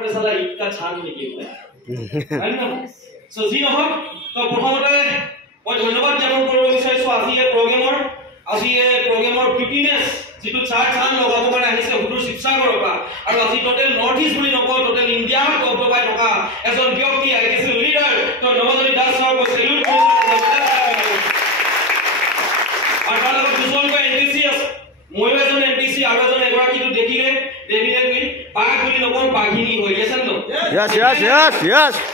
पर साला ईद का छान निकली हुआ है ना सो जी हो तो प्रथमते মই ধন্যবাদ জ্ঞাপন কৰিব বিচাৰিছো আজি এই প্ৰগ্ৰামৰ ফিটনেস যেটো চাৰ চান লগাব কাৰণে আহিছে হুদুৰ শিৱসাগৰৰ পৰা আৰু আজি টোটেল নৰ্থ ইষ্ট বুলি নকওঁ টোটেল ইণ্ডিয়াৰ গৌৰৱাই থকা এজন ব্যক্তি আইকেছিল লিডাৰ তো নৱজ্যোতি দাস সাহেবক সেলুট কৰিছো আৰু তাৰ লগত দুজনকৈ এনটিসি আছে মই এজন এনটিসি আৰু এজন এগৰাকীটো দেখিলে ডেফিনেটলি বাঘ বুলি নকওঁ বাঘিনী হৈ আছে ন yes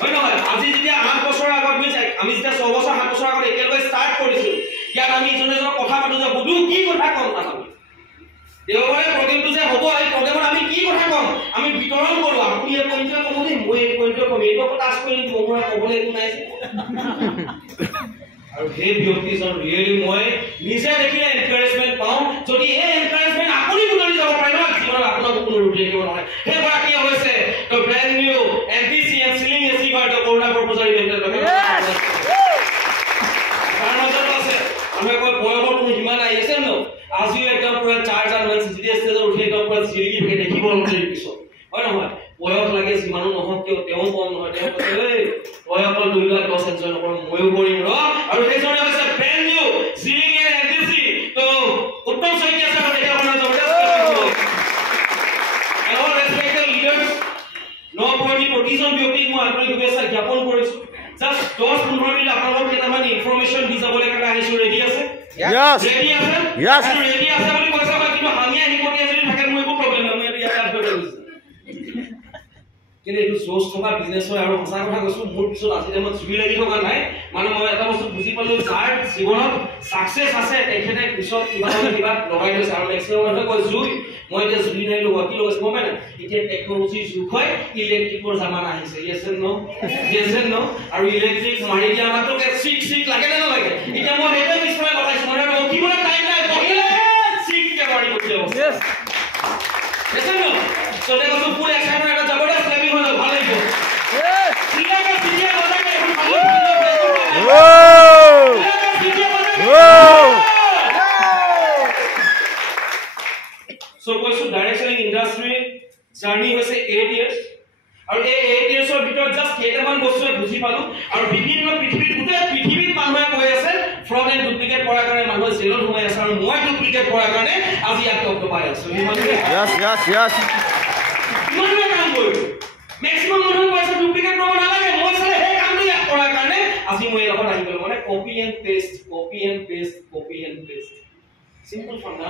হয় নহয় আজি যেতিয়া 8 বছৰ আগত আমি যেতিয়া 6 বছৰ 7 বছৰ আগত একেলগে ষ্টাৰ্ট কৰিছো ইয়াত আমি ইজনে কথা পাতো যে বুদু কি কথা কম আমি দেওবাৰে প্ৰগ্ৰামটো যে হ'ব এই প্ৰগ্ৰামত আমি কি কথা কম আমি বিতৰণ কৰো আপুনি এই পইণ্টটো ক'ব দেই মই এই পইণ্টটো কম এইটো টাচ কৰি মোৰ ক'বলৈ একো নাই আৰু সেই ব্যক্তিজন ৰিয়েলি মই নিজে দেখিলে এনকাৰেজমেণ্ট পাওঁ যদি এই এনকাৰেজমেণ্ট আপুনি বুটলি যাব পাৰে ন জীৱনত আপোনাক কোনো ৰুটি দিব নহয় সেই গৰাকী হৈছে তো brand new NTC and ceiling AC guard কৰোনা প্ৰপোজাল ইভেন্টৰ আমি কই বয়সৰ কোনো সীমা নাই আছে ন আজিও একদম পুৰা 4 মান সিজি ষ্টেজত উঠি একদম পুৰা জিলিকি থাকে দেখিব নোৱাৰি পিছত হয় নহয় বয়স লাগে যিমানো নহওক কিয় তেওঁ কম নহয় তেওঁ কৈছে এই বয়সৰ 2 লাখ 10 এনজয় নকৰ ময়ো কৰিম ৰ আৰু সেইজনে হৈছে brand new ceiling and NTC তো উত্তম শইকীয়া ছাৰ এটা আপোনাৰ জবৰদস্ত এলৰ ৰেসপেক্টেড লিডাৰ্স নপৰি প্ৰতিজন ব্যক্তিক মই আন্তৰিক শুভেচ্ছা জ্ঞাপন কৰিছো Just 10-15 minutes আপোনালোক কেইটামান ইনফৰমেশন দি যাবলৈ কাৰণে আহিছো ৰেডি আছে ৰেডি আছে ৰেডি আছে বুলি কৈছে বা কিন্তু আমি আহিবকে যদি থাকে মোৰ একো প্ৰবলেম নাই মই ইয়াত আহি গৈছো কিন্তু এইটো সোৰ্স থকা বিজনেছ হয় আৰু সঁচা কথা কৈছো মোৰ পিছত আজি টাইমত জুবি লাগি থকা নাই মানে মই এটা বস্তু বুজি পালো যাৰ জীৱনত সাকসেস আছে তেখেতে পিছত কিবা লগাই লৈছে আৰু মেক্সিমাম মানুহে কয় জুই মই এতিয়া জুবি নাই লোৱা কি লৈছে গম পায় না এতিয়া টেকনলজি যুগ হয় ইলেক্ট্ৰিকৰ জামানা আহিছে yes and no আৰু ইলেক্ট্ৰিক মাৰি দিয়া মাত্ৰ সিক লাগে না লাগে এতিয়া মই এটা বিষয় লগাইছো মানে ৰখিবলৈ টাইম নাই বহিলে সিক কে মাৰি দিও yes and no so দেখো তো ফুল এক্সাইটমেন্ট এটা জবৰদস্ত লেভেল হলো ভালো হইছে সিলাকা সিজিয়া বজাকে so কৈছো ডাইৰেক্ট সেলিং ইন্ডাষ্ট্ৰি জাৰ্নি হৈছে 8 ইয়াৰ্স আৰু এই 8 ইয়াৰ্সৰ ভিতৰত জাস্ট কেইটামান বস্তু বুজি পালো আৰু বিভিন্ন পৃথিৱীত মানুহে কৈ আছে ফ্ৰড এণ্ড ডুপ্লিকেট কৰাৰ কাৰণে মানুহে জেলত সোমাই আছে আৰু মই ডুপ্লিকেট কৰাৰ কাৰণে আজি ইয়াত পাই আছো yes মানুহে কাম কৰিব মেক্সিমাম মানুহে কৈছে ডুপ্লিকেট কৰিব নালাগে মই চালে সেই কামটো ইয়াত কৰাৰ কাৰণে আজি মই লগত আহি গলো মানে copy and paste simple formula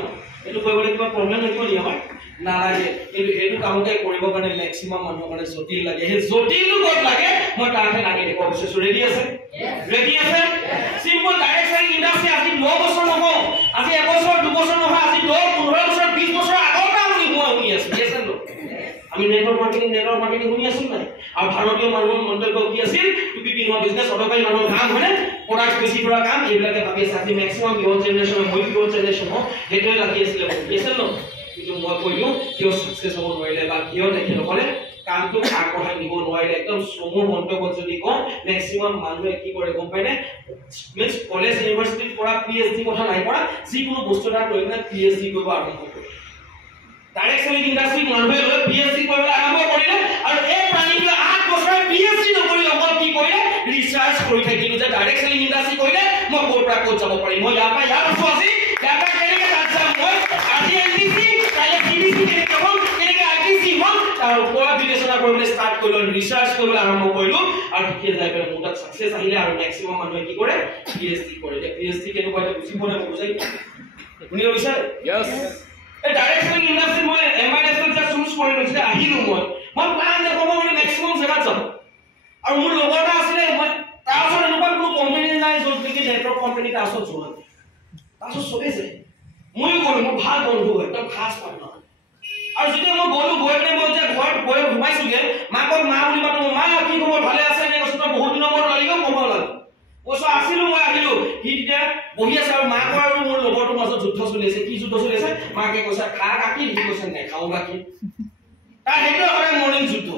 এটো কইবলে কিবা প্ৰবলেম নকিব নি হয় নালাগে কিন্তু এটো কামতে কৰিব কাৰণে ম্যাক্সিমাম মানুহৰ কাৰণে জটিল লাগে হে জটিলটো ক'ত লাগে মই তাকে লাগে দেখো বিশেষ ৰেডি আছে সিম্পল ডাইৰেক্ট সেলিং ইন্ডাষ্ট্ৰি আজি 9 বছৰ নহয় আজি 1 বছৰ 2 বছৰ নহয় আজি 10 15 বছৰ 20 বছৰ আগৰ পৰা আমি শুনি আছো এসেন আমি নেটৱৰ্ক মাৰ্কেটিং শুনি আছো নাই আৰু ভাৰতীয় মানুহৰ মন্তব্য কি আছিল টুপি পিনোৱা বিজনেছ অটকাই মানুহৰ কাম হয়নে প্ৰডাক্ট বেছি কৰা কাম এইবিলাকে ভাবি আছে আজি ম্যাক্সিমাম ইয়ৰ জেনাৰেচন মই ইয়ৰ জেনাৰেচন হেটোই লাগি আছিল এসেন ন কিন্তু মই কইলো কিয় সাকসেস হ'ব নোৱাৰিলে বা কিয় তেখেতসকলে কামটো আগবঢ়াই নিব নোৱাৰিলে একদম সমূহ মন্তব্য যদি কম ম্যাক্সিমাম মানুহে কি কৰে গম পাইনে মিন্স কলেজ ইউনিভাৰ্চিটিত পৰা পিএইচডি কথা নাই কৰা যিকোনো বস্তু এটা লৈ না পিএইচডি কৰিব আৰম্ভ কৰে ডাইৰেক্ট সেলিং ইন্ডাষ্ট্ৰি মানুহে লৈ পিএইচডি কৰিবলৈ আৰম্ভ কৰিলে আৰু এই প্ৰাণীটোৱে 8 বছৰ পিএইচডি নকৰি অকল কি কৰিলে ৰিচাৰ্চ কৰি থাকিল যে ডাইৰেক্ট সেলিং ইন্ডাষ্ট্ৰি কৰিলে মই ক'ৰ পৰা ক'ত যাব পাৰিম মই ইয়াৰ পৰা ইয়াৰ আছো আজি ইয়াৰ পৰা কেনেকৈ তাত যাম মই আজি এনটিসি কাইলৈ টিবিসি কেনেকৈ হ'ম কেনেকৈ আইটিসি হ'ম তাৰ ওপৰত বিবেচনা কৰিবলৈ ষ্টাৰ্ট কৰিলো ৰিচাৰ্চ কৰিবলৈ আৰম্ভ কৰিলো আৰু কি যাই পেলাই মোৰ তাত সাকসেস আহিলে আৰু ম্যাক্সিমাম মানুহে কি কৰে পিএইচডি কৰে যে পিএইচডি কেনেকুৱা এটা বুজি পোৱা নাই বুজাই শুনিব বিচাৰে yes এই ডাইৰেক্ট সেলিং ইন্ডাষ্ট্ৰি মই এমআইএছ ত জাস্ট চুজ কৰি লৈছে আহিলো মই প্লান দেখব মানে ম্যাক্সিমাম জেগাত যাম আৰু মোৰ লগৰটা আছিল মই তাৰ ওচৰত এনেকুৱা কোনো কোম্পানী নাই য'ত নেকি নেটৱৰ্ক কোম্পানী তাৰ ওচৰত যোৱা তাৰ ওচৰত চবে যায় ময়ো গ'লো মোৰ ভাল বন্ধু একদম খাস পাৰ্টনাৰ আৰু যেতিয়া মই গ'লো গৈ পেলাই মই যে ঘৰত গৈ ঘুমাইছোগে মাকক মা বুলি মাতো মা কি খবৰ ভালে আছে নে কৈছো তই বহুত দিনৰ মূৰত লাগিব ক'ব লাগে কৈছো আছিলো মই আহিলো সি তেতিয়া বহি আছে আৰু মাকৰ আৰু মোৰ লগৰটোৰ মাজত যুদ্ধ চলি আছে কি যুদ্ধ চলি আছে মাকে কৈছে খা গাখীৰ সি কৈছে নেখাও গাখীৰ তাৰ সেইটো হয় মৰ্নিং যুদ্ধ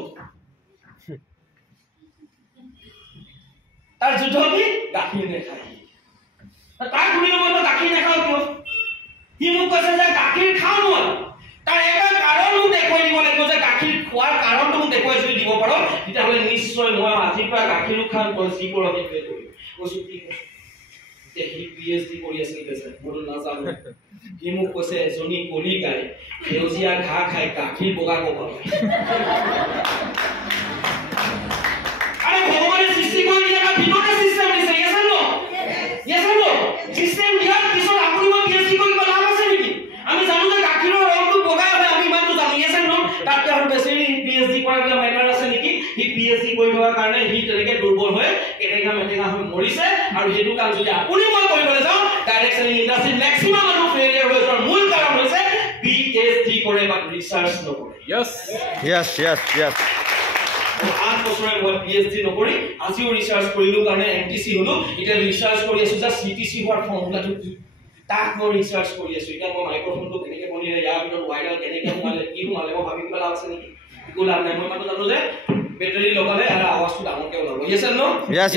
তাৰ যুদ্ধ কি গাখীৰ নেখায় তাৰ শুনিলো মই গাখীৰ নেখাও কিয় সি মোক কৈছে যে গাখীৰ খাওঁ মই তাৰ এটা কাৰণ মোক দেখুৱাই দিব লাগিব যে গাখীৰ খোৱাৰ কাৰণটো মোক দেখুৱাই যদি দিব পাৰো তেতিয়াহ'লে নিশ্চয় মই আজিৰ পৰা গাখীৰো খাম তই যি কৰ সেইটোৱে কৰিম কৈছো কি সি PhD কৰি আছে কৈছে মই নাজানো সি মোক কৈছে এজনী কলি গাই সেউজীয়া ঘাঁহ খাই গাখীৰ বগা ক'ব আৰে ভগৱানে সৃষ্টি কৰি দিয়া ভিতৰতে সিস্টেম দিছে yes or no সিস্টেম দিয়াৰ পিছত আপুনি মই PhD কৰিব লাভ আছে নেকি আমি জানো যে গাখীৰৰ ৰংটো বগা হয় আমি ইমানটো জানো yes or no তাতকৈ আৰু বেছি PhD কৰা কিবা মেটাৰ আছে নেকি সি PhD কৰি লোৱাৰ কাৰণে সি তেনেকৈ দুৰ্বল হৈ কেনেকা মেটেকা হৈ মৰিছে আৰু সেইটো কাম যদি আপুনি মই কৰিবলৈ যাওঁ ডাইৰেক্ট সেলিং ইণ্ডাষ্ট্ৰী মেক্সিমাম মানুহ ফেইলিয়াৰ হৈ যোৱাৰ মূল কাৰণ হৈছে PhD কৰে বা ৰিচাৰ্চ নকৰে yes 8 বছৰে মই PhD নকৰি আজিও ৰিচাৰ্চ কৰিলো কাৰণে MTC হলো এটা ৰিচাৰ্চ কৰি আছো যে CTC হোৱাৰ ফৰ্মুলাটো কি তাক মই ৰিচাৰ্চ কৰি আছো এটা মই মাইক্ৰোফোনটো কেনেকৈ বনিলে ইয়াৰ ভিতৰত ৱাইৰাল কেনেকৈ সোমালে কি সোমালে মই ভাবি পেলাই আছে নেকি একো লাভ নাই মই মাত্ৰ জানো যে বেটাৰী লগালে আৰু আৱাজটো ডাঙৰকৈ ওলাব yes or no yes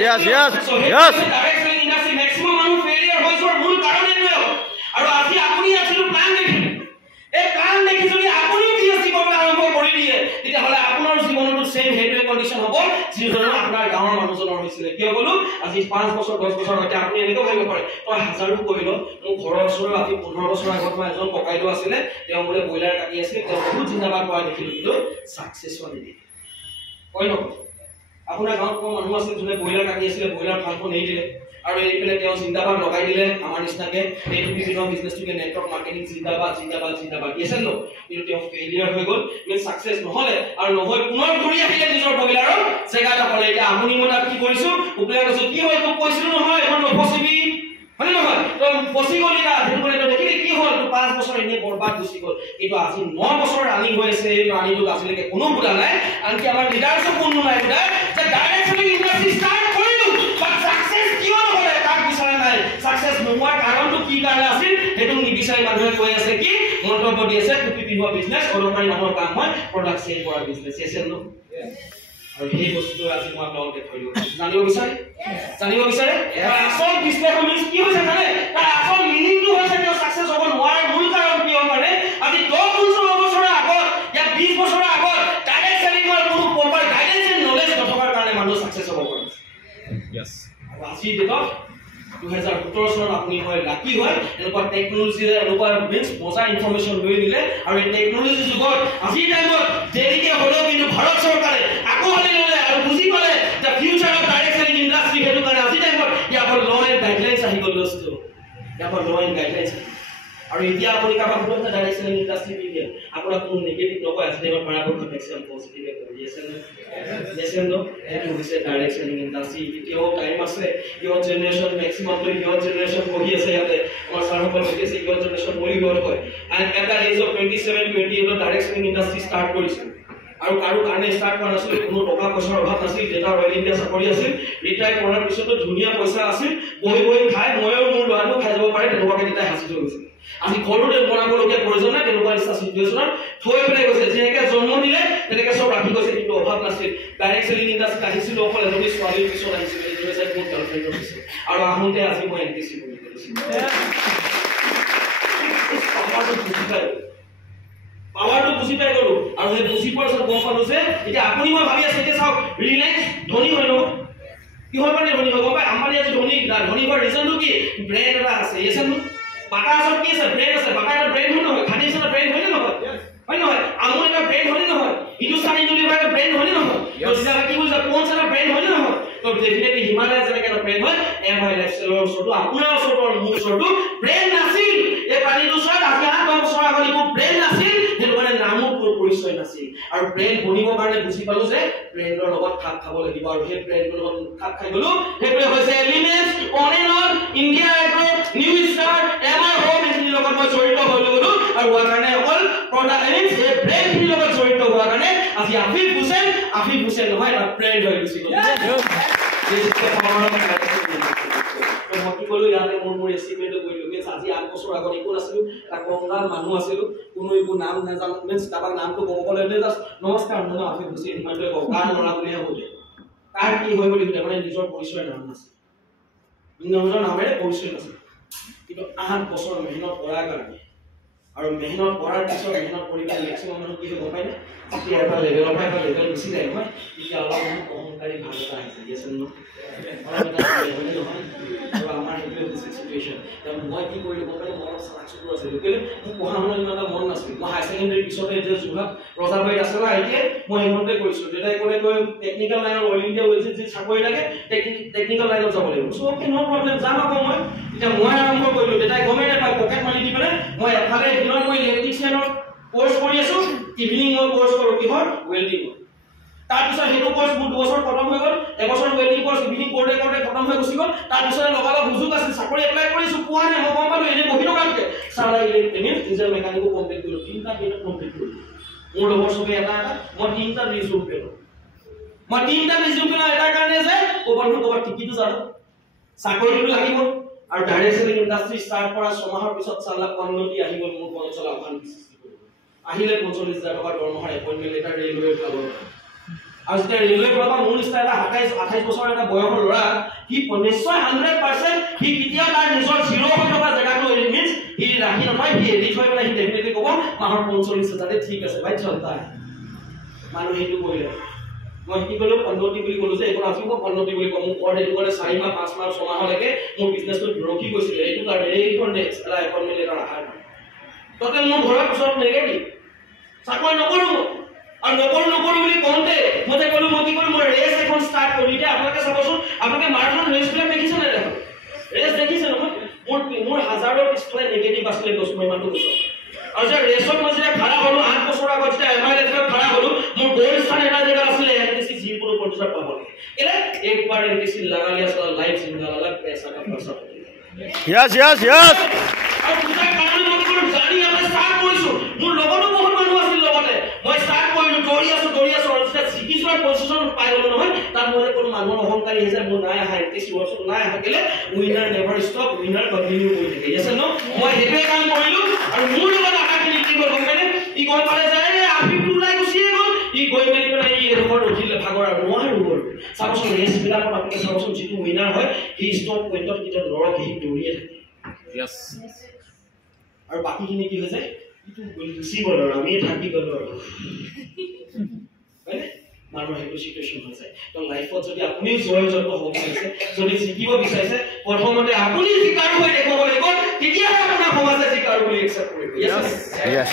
direct selling industry maximum মানুহ ফেইলিয়াৰ হৈ যোৱাৰ মূল কাৰণ এইটোৱে আৰু আজি আপুনি আছিলো প্লান দেখি এই প্লান দেখি যদি আপুনি PhD কৰিবলৈ আৰম্ভ কৰি দিয়ে তেতিয়াহ'লে আপোনাৰ জীৱনতো সেম হেডৱে কণ্ডিশ্যন হ'ব যিধৰণৰ আপোনাৰ গাঁৱৰ মানুহজনৰ হৈছিলে কিয় ক'লো আজি 5 বছৰ 10 বছৰ হয়তো আপুনি এনেকৈ ভাবিব পাৰে তই হাজাৰো কৰিল মোৰ ঘৰৰ ওচৰৰ আজি 15 বছৰ আগত মই এজন ককাইদেউ আছিলে তেওঁ বোলে ব্ৰইলাৰ কাটি আছিল তেওঁ বহুত জিন্দাবাদ কৰা দেখিলোঁ কিন্তু ছাকচেছ হোৱা নেকি কয় ন আপোনাৰ গাঁৱত কোনো মানুহ আছিল যোনে ব্ৰইলাৰ কাটি আছিলে ব্ৰইলাৰ ফাৰ্মখন এৰি দিলে আৰু এই পেলে তেওঁ জিন্দাবাদ লগাই দিলে আমাৰ নিচিনাকে এইটো বিভিন্ন বিজনেছটোকে নেটৱৰ্ক মাৰ্কেটিং জিন্দাবাদ yes and no কিন্তু তেওঁ ফেইলিয়াৰ হৈ গ'ল মানে সাকসেছ নহলে আৰু নহয় পুনৰ ঘূৰি আহিলে নিজৰ ব্ৰইলাৰৰ জেগাটা হ'লে এতিয়া আপুনি মই তাত কি কৰিছো উপলাই কৈছো কি হয় তোক কৈছিলো নহয় এখন নফচিবি মানে নহয় তো ফচি গলি না সেইটো মানে দেখিলে কি হ'ল তো 5 বছৰ এনে বৰবাদ গুচি গ'ল কিন্তু আজি 9 বছৰ ৰানিং হৈ আছে এই ৰানিংটো আজিলৈকে কোনো বুলা নাই আনকি আমাৰ লিডাৰছও কোনো নাই বুলা যে ডাইৰেক্ট সেলিং ইণ্ডাষ্ট্ৰী ষ্টাৰ্ট কৰিলো বাট সাকসেছ কিয় নহলে তাক বিচাৰা নাই সাকসেছ নোহোৱাৰ কাৰণটো কি কাৰণে আছিল সেইটো নিবিচাৰি মানুহে কৈ আছে কি মন্তব্য দি আছে টুপি পিন্ধোৱা বিজনেছ অদৰকাৰী মানুহৰ কাম হয় প্ৰডাক্ট চেল কৰা বিজনেছ yes and no আৰু এই বস্তুটো আজি মই আপোনাক দেখাইলো জানিব বিচাৰে আসল বিশ্লেষণ কি হৈছে জানে তাৰ আসল মিনিংটো হৈছে যে সাকসেছ হ'ব নোৱাৰাৰ মূল কাৰণ কি হ'ব পাৰে আজি 10 বছৰ আগত या 20 বছৰ আগত ডাইৰেক্ট সেলিংৰ কোনো প্ৰপাৰ গাইডেন্স এণ্ড নলেজ নথকাৰ কাৰণে মানুহ সাকসেছ হ'ব পাৰে yes আজি দেখক 2017 চনত আপুনি হয় লাকি হয় এনেকুৱা টেকনলজি এনেকুৱা মিন্স মজা ইনফৰমেশন লৈ দিলে আৰু এই টেকনলজি যুগত আজি টাইমত দেৰিকে হ'লেও কিন্তু ভাৰত চৰকাৰে আকোৱালি ল'লে আৰু বুজি পালে যে future of direct selling industry সেইটো কাৰণে আজি টাইমত ইয়াৰ ল এণ্ড গাইডলাইনছ আহি গ'ল দোস্ত ইয়াৰ ল এণ্ড গাইডলাইনছ আৰু এতিয়া আপুনি কাবাক সুধিলে ডাইৰেক্ট সেলিং ইণ্ডাষ্ট্ৰী মিডিয়া আপোনাৰ কোনো নেগেটিভ নকয় আজি টাইমত পৰাপক্ষত মেক্সিমাম পজিটিভ কৰি আছে নেসেনো এটো হৈছে ডাইৰেক্ট সেলিং ইণ্ডাষ্ট্ৰী এতিয়াও টাইম আছে ইয়ৰ জেনাৰেশ্যন মেক্সিমাম লৈ ইয়ৰ জেনাৰেশ্যন পঢ়ি আছে ইয়াতে আমাৰ ছাৰসকল পঢ়ি আছে ইয়ৰ জেনাৰেশ্যন মই ইয়ৰ হয় and at the age of 27 28 direct selling industry start কৰিছে আৰু কাৰো কাৰণে ষ্টাৰ্ট কৰা নাছিল কোনো টকা পইচাৰ অভাৱ নাছিল যেটা ৰয়েল ইণ্ডিয়া চাকৰি আছিল ৰিটায়াৰ কৰাৰ পিছতো ধুনীয়া পইচা আছিল বহি খাই ময়ো মোৰ ল'ৰাটো খাই যাব পাৰে তেনেকুৱাকৈ তেতিয়া হাসি থৈ গৈছিল আজি ঘৰতে বনাবলগীয়া প্ৰয়োজন নাই তেনেকুৱা নিচিনা চিটুৱেশ্যনত থৈ পেলাই গৈছে যেনেকৈ জন্ম দিলে তেনেকৈ চব ৰাখি গৈছে কিন্তু অভাৱ নাছিল ডাইৰেক্ট সেলিং ইণ্ডাষ্ট্ৰীত আহিছিল অকল এজনী ছোৱালীৰ পিছত আহিছিল এইটো হৈছে মোৰ গাৰ্লফ্ৰেণ্ডৰ পিছত আৰু আহোঁতে আজি মই NTC বুলি কৰিছিলোঁ পাৱাৰটো বুজি পাই গ'লো আৰু সেই বুজি পোৱাৰ পিছত গম পালো যে এতিয়া আপুনি মই ভাবি আছো এতিয়া চাওক ৰিলায়েন্স ধনী হয় ন কিহৰ কাৰণে ধনী হয় গম পাই আম্বানী আজি ধনী হোৱাৰ ৰিজনটো কি ব্ৰেণ্ড এটা আছে yes and no বাটা আছে কি আছে ব্ৰেণ্ড আছে বাটা এটা ব্ৰেণ্ড হয় নহয় খাদি এটা ব্ৰেণ্ড হয় নে নহয় হয় নহয় আমুল এটা ব্ৰেণ্ড হয় নে নহয় হিন্দুস্তানী ইউনিভাৰ এটা ব্ৰেণ্ড হয় নে নহয় তো যেতিয়া কি কৈছে কোন এটা ব্ৰেণ্ড হয় নে নহয় তো ডেফিনেটলি হিমালয় যেনেকৈ এটা ব্ৰেণ্ড হয় এমআই লাইফষ্টাইলৰ ওচৰতো আপোনাৰ ওচৰতো মোৰ ওচৰতো ব্ৰেণ্ড নাছিল এই প্ৰাণীটোৰ ওচৰত আজি 8 বছৰ আগত একো ব্ৰেণ্ড নাছিল সেইটো কাৰণে নামো পৰিচয় নাছিল আৰু ব্ৰেণ্ড বনিবৰ কাৰণে বুজি পালো যে ব্ৰেণ্ডৰ লগত খাপ খাব লাগিব আৰু সেই ব্ৰেণ্ডৰ লগত খাপ খাই গলো সেইটোৱে হৈছে elements on and on India agro new star MI home এইখিনিৰ লগত মই জড়িত হৈ গলো আৰু হোৱাৰ কাৰণে অকল প্ৰডাক্ট এলিমেণ্টছ এই ব্ৰেণ্ডখিনিৰ লগত জড়িত হোৱাৰ কাৰণে আজি আফিফ হুছেইন নহয় এটা ব্ৰেণ্ড হৈ গুচি গ'ল মই কি ক'লো ইয়াতে মোৰ এচিমেণ্টটো কৰিলোঁ মিন্স আজি 8 বছৰ আগত একো নাছিলোঁ তাক কংগাল মানুহ আছিলোঁ কোনো একো নাম নাজানো মিন্স কাৰোবাক নামটো ক'ব ক'লে জাষ্ট নমস্কাৰ মোৰ নাম আফিফ হুছেইন সিমানটোৱে কওঁ কাৰ ল'ৰা বুলিহে সোধে কাৰ কি হৈ বুলি সোধে মানে নিজৰ পৰিচয় নাম নাছিল নিজৰ নামেৰে পৰিচয় নাছিল কিন্তু 8 বছৰ মেহনত কৰাৰ কাৰণে আৰু মেহনত কৰাৰ পিছত মেহনত কৰি পেলাই মেক্সিমাম মানুহ কি হ'ব পায় না যেতিয়া এটা লেভেলৰ পৰা এটা লেভেল গুচি যায় নহয় তেতিয়া অলপ অহংকাৰী ভাৱ এটা আহিছে আছে ন আমাৰ সেইটোৱে হৈছে চিটুৱেশ্যন মই কি কৰিলোঁ গম পালে মই অলপ চাকচুৰ আছিলোঁ কেলৈ মোৰ পঢ়া শুনা ইমান এটা মন নাছিল মই হাই ছেকেণ্ডেৰী পিছতে যে যোৰহাট ৰজাবাৰীত আছে না এতিয়া মই সেইমতে কৰিছোঁ দেউতাই ক'লে কৈ টেকনিকেল লাইনৰ অল ইণ্ডিয়া ৱেলছে যি চাকৰি লাগে টেকনিকেল লাইনত যাব লাগিব চ' অ'কে ন' প্ৰব্লেম যাম আকৌ মই এতিয়া মই আৰম্ভ কৰিলোঁ দেউতাই গমেই নাপায় পকেট মানি দি পেলাই মই এফালে দিনত মই ইলেক্ট্ৰিচিয়ানৰ কোৰ্চ কৰি আছোঁ ইভিনিং মই কোৰ্চ কৰোঁ কিহৰ ৱেল্ডিঙৰ তাৰপিছত সেইটো কোৰ্চ মোৰ 2 বছৰ খতম হৈ গ'ল এবছৰ ৱেল্ডিং কোৰ্চ ইভিনিং কৰোঁতে খতম হৈ গুচি গ'ল তাৰপিছত লগালগ সুযোগ আছিল চাকৰি এপ্লাই কৰিছোঁ পোৱা নাই মই গম পালোঁ এনেই বহি থকাতকৈ চালা ইলেক্ট্ৰিক ইঞ্জিনিয়াৰ মেকানিকো কমপ্লিট কৰিলোঁ 3টা দিনত কমপ্লিট কৰিলোঁ মোৰ লগৰ চবে এটা মই 3টা ৰিজিউম পেলোঁ মই 3টা ৰিজিউম পেলোঁ এটাৰ কাৰণে যে ক'ৰবাত টিকিটো জানো চাকৰিটো লাগিব আৰু ডাইৰেক্ট চেলিং ইণ্ডাষ্ট্ৰী ষ্টাৰ্ট কৰা 6 মাহৰ পিছত চালা পন্নতি আহি গ'ল মোৰ পঞ্চল অশান্তি সৃষ্টি কৰিব আহিলে 45,000 টকা দৰমহাৰ এপইণ্টমেণ্ট লেটাৰ ৰেলৱে পাব আৰু যেতিয়া ৰেলৱে পাব মোৰ ষ্টাইল 28 বছৰ এটা বয়সৰ ল'ৰা সি নিশ্চয় 100% সি কেতিয়া তাৰ নিজৰ জিৰ' হৈ থকা জেগাটো মিন্স সি ৰাখি নহয় সি এডিট হৈ পেলাই সি ডেফিনেটলি ক'ব মাহৰ 45,000 ঠিক আছে ভাই চলতা মানুহ সেইটো কৰিলে মই কি ক'লো পন্নতি বুলি ক'লো যে এইখন আছিল মই পন্নতি বুলি ক'ম মোৰ সেইটো কৰে 4 মাহ 5 মাহ 6 মাহলৈকে মোৰ বিজনেছটো ৰখি গৈছিলে এইটো কাৰণে এইখন নেক্সট এটা এপইণ্টমেণ্ট লেটাৰ আহাৰ ততে মোৰ ঘৰৰ পিছত নেগেটিভ চাকৰি নকৰোঁ আৰু নকৰোঁ বুলি কওঁতে মই যে ক'লো মই কি কৰিম মই ৰেচ এখন ষ্টাৰ্ট কৰি দিয়ে আপোনালোকে চাবচোন আপোনালোকে মাৰাথন ৰেচবিলাক দেখিছে নে দেখোন ৰেচ দেখিছে নহয় মোৰ হাজাৰৰ পিছফালে নেগেটিভ আছিলে 10 মাহমানটো বছৰ আৰু যে ৰেচত মই যেতিয়া খাৰা হ'লোঁ 8 বছৰ আগত যেতিয়া এমআইএলত খাৰা হ'লোঁ মোৰ গ'ল স্থান এটা জেগা আছিলে এমটিসি জিপুৰ প্ৰতিষ্ঠা পাব লাগে এলে একবাৰ এমটিসি লगा लिया साला लाइफ जिंदा अलग पैसा का पैसा यस আৰু দুটা কাৰণ মই কোনো জানি আমি ষ্টাৰ্ট কৰিছোঁ মোৰ লগতো বহুত মানুহ আছিল লগতে মই ষ্টাৰ্ট কৰিলোঁ দৌৰি আছোঁ আৰু যেতিয়া চিকিৎসাৰ পজিশ্যন পাই গ'লো নহয় তাত মই কোনো মানুহৰ অহংকাৰী হৈছে মোৰ নাই আহা এমটিসি ৱৰ্কশ্বপ নাই আহা কেলে winner never stop winner continue কৰি থাকে আছে ন মই সেইটোৱে কাম কৰিলোঁ আৰু মোৰ লগত আশাখিনি কি গ'ল গম পাইনে ই গম পালে যে আফিফটো ওলাই গুচিয়ে গ'ল ই গৈ মেলি পেলাই ই ৰেকৰ্ড উঠিলে ভাগৰ আৰু নোৱাৰো গ'ল চাবচোন ৰেচবিলাকত আপুনি চাবচোন যিটো উইনাৰ হয় সি ষ্টপ পইণ্টত কেতিয়াও নৰখ সি দৌৰিয়ে থাকে यस আৰু বাকিখিনি কি হৈছে ইটো গুচি গ'ল আৰু আমি থাকি গ'লো আৰু হয়নে মানুহৰ সেইটো চিটুৱেশ্যন হৈ যায় তো লাইফত যদি আপুনি জয়যুক্ত হ'ব বিচাৰিছে যদি জিকিব বিচাৰিছে প্ৰথমতে আপুনি জিকাৰো হৈ দেখুৱাব লাগিব তেতিয়াহে আপোনাৰ সমাজে জিকাৰো বুলি একচেপ্ট কৰিব Yes.